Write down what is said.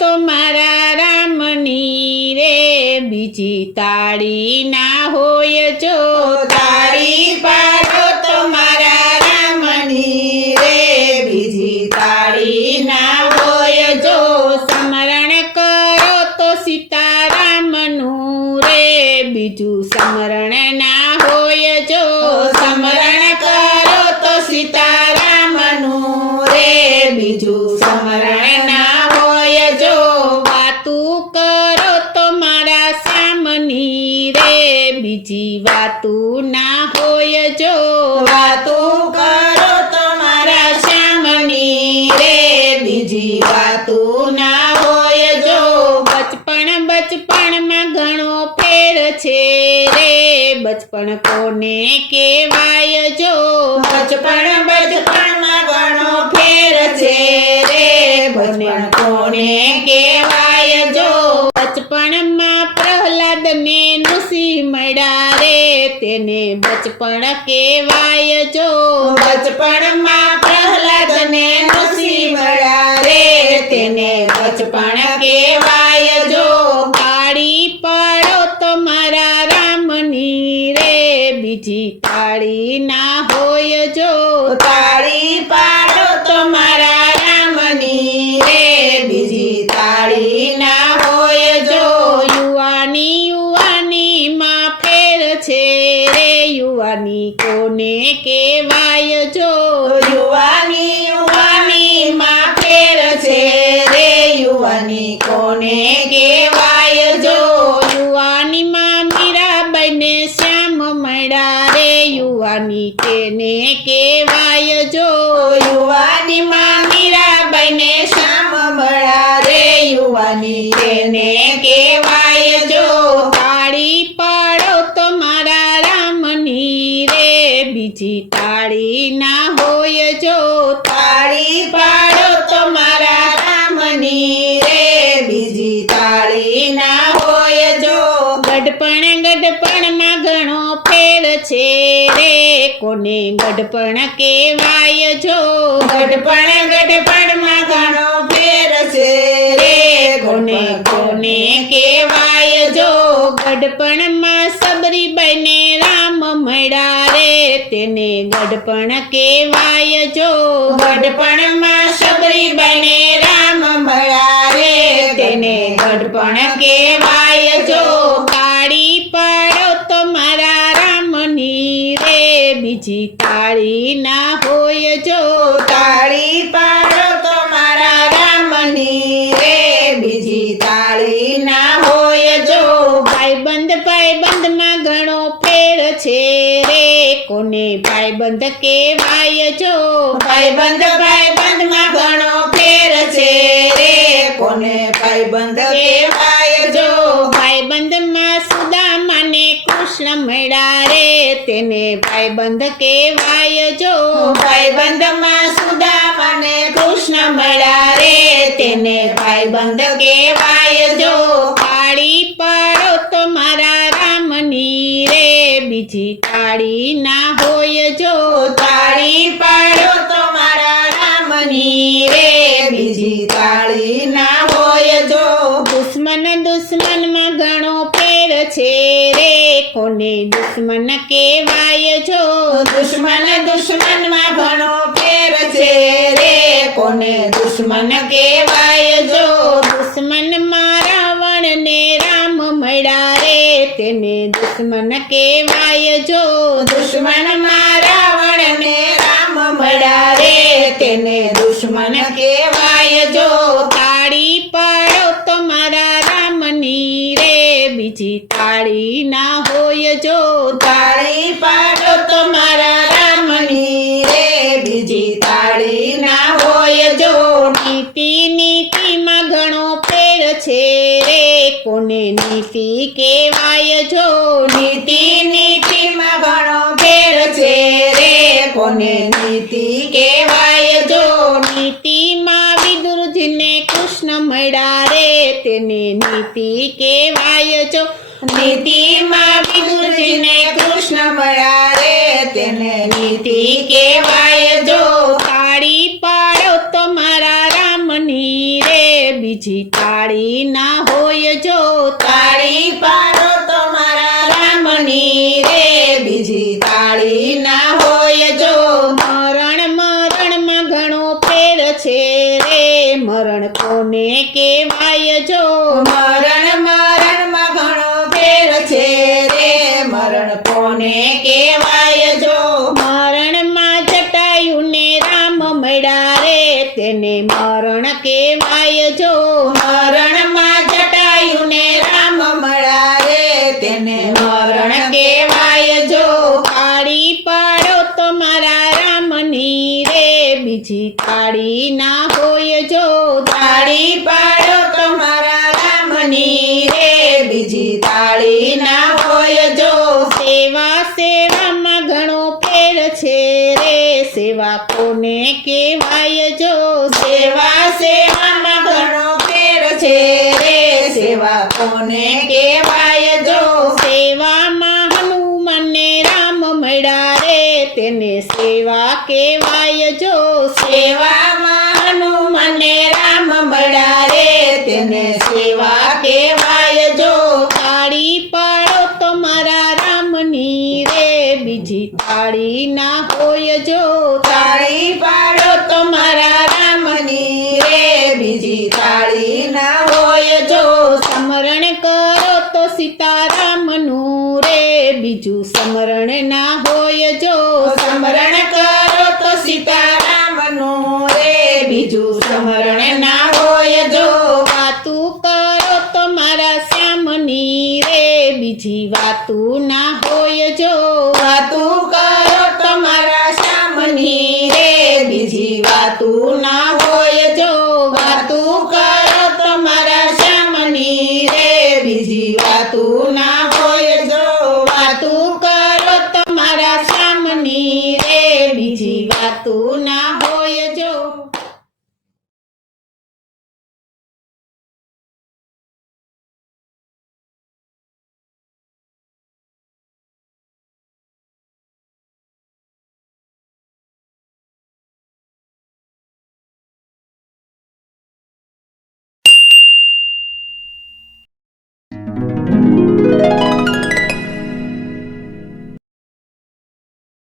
તો મારા રામની રે બીજી તાળી ના હોય જો તાળી પાડો તો મારા રામની રે બીજી તાળી ના હોય જો સ્મરણ કરો તો સીતારામનું રે બીજું સ્મરણ ના હોય જો સ્મરણ કરો તો સીતારામનું રે બીજું સ્મરણ ના હોય જો વાતું કરો તો મારા શ્યામની રે બીજી વાતું ના હોય જો વાતું કરો તો મારા શ્યામની રે બીજી વાતું ના હોય જો બચપણમાં ઘણો ફેર છે રે બચપણ કોને કહેવાય જો બચપણમાં ઘણો ફેર છે રે બચપણ કોને કહેવાય જો બચપણમાં પ્રહલાદને ઋષિ મળ્યા રે તેને બચપણ કહેવાય જો બચપણમાં પ્રહલાદને ઋષિ મળ્યા રે તેને બચપણ કહેવાય જો તાળી પાડો તો મારા રામની રે બીજી તાળી ના હોય જો તાળી પાડો તો મારા રામની રે બીજી તાળી ના હોય જો યુવાનીમાં ફેર છે રે યુવાની કોને કહેવાય જો યુવાનીમાં ફેર છે રે યુવાની કોને કહેવાય જો યુવાનીમાં મીરાબાઈને શ્યામ મળ્યા રે યુવાની તેને કહેવાય જો યુવાનીમાં મીરાબાઈને શ્યામ મળ્યા રે યુવાની તેને કહેવાય જો તાળી પાડો તો મારા રામની રે બીજી તાળી ના હોય જો તાળી પાડો તો મારા રામની રે બીજી તાળી ના હોય જો ગઢપણમાં ઘણો ફેર છે રે કોને ગઢપણ કહેવાય જો ગઢપણમાં ઘણો ફેર છે રે કોને કોને કહેવાય જો ગઢપણમાં સબરીબાઈને રામ મળ્યા રે તેને ગઢપણ કહેવાય જો ગઢપણમાં સબરીબાઈને રામ મળ્યા રે તેને ગઢપણ કહેવાય જો તાળી પાડો તો મારા રામની રે બીજી તાળી ના હોય જો તાળી પાડો તો મારા રામની રે બીજી તાળી ના હોય જો ભાઈબંધમાં ઘણો ફેર છે રે કોને ભાઈબંધ કહેવાય જો ભાઈબંધમાં ઘણો ફેર છે રે કોને ભાઈબંધ કહેવાય જો ભાઈબંધમાં સુદામાને કૃષ્ણ મળ્યા રે તેને ભાઈબંધ કહેવાય જો ભાઈબંધમાં સુદામાને કૃષ્ણ મળ્યા રે તેને ભાઈબંધ કહેવાય જો તાળી પાડો તો મારા રામની રે બીજી તાળી ના હોય જો તાળી પાડો તો મારા રામની રે બીજી તાળી ના હોય જો દુશ્મનમાં ઘણો ફેર છે રે કોને દુશ્મન કહેવાય જો દુશ્મનમાં ઘણો ફેર છે રે કોને દુશ્મન કહેવાય જો દુશ્મનમાં રાવણને રામ મળ્યા રે તેને દુશ્મન કહેવાય જો દુશ્મનમાં રાવણને રામ મળ્યા રે તેને દુશ્મન કહેવાય જો તાળી પાડો તો મારા રામની રે બીજી તાળી ના હોય જો તાળી પાડો તો મારા રામની રે બીજી તાળી ના હોય જો નીતિમાં ઘણો ફેર છે રે કોને નીતિ કહેવાય જો નીતિમાં ઘણો ફેર છે રે કોને નીતિ કહેવાય જો નીતિમાં વિદુરજીને કૃષ્ણ મળ્યા રે તેને નીતિ કહેવાય જો નીતિમાં વિદુરજીને કૃષ્ણ મળ્યા રે તેને નીતિ કહેવાય જો તાળી પાડો તો મારા રામની રે બીજી તાળી બીજી તાળી ના હોય જો તાળી પાડો તો મારા રામની રે બીજી તાળી ના હોય જો સેવા સેવામાં ઘણો ફેર છે રે સેવા કોને કહેવાય જો સેવા સેવામાં ઘણો ફેર છે રે સેવા કોને કહેવાય જો સેવામાં હનુમાનને રામ મળ્યા રે તેને સેવા કહેવાય જો સેવામાં હનુમાનને રામ મળ્યા રે તેને સેવા કહેવાય જો તાળી પાડો તો મારા રામની રે બીજી તાળી ના હોય જો તાળી પાડો તો મારા રામની રે બીજી તાળી ના હોય જો સ્મરણ કરો તો સીતારામનું રે બીજું સ્મરણ ના હોય જો સ્મરણ કરો તો સીતારામનું રે બીજું સ્મરણ ના હોય જો વાતું કરો તો મારા શ્યામની રે બીજી વાતું ના હોય જો વાતું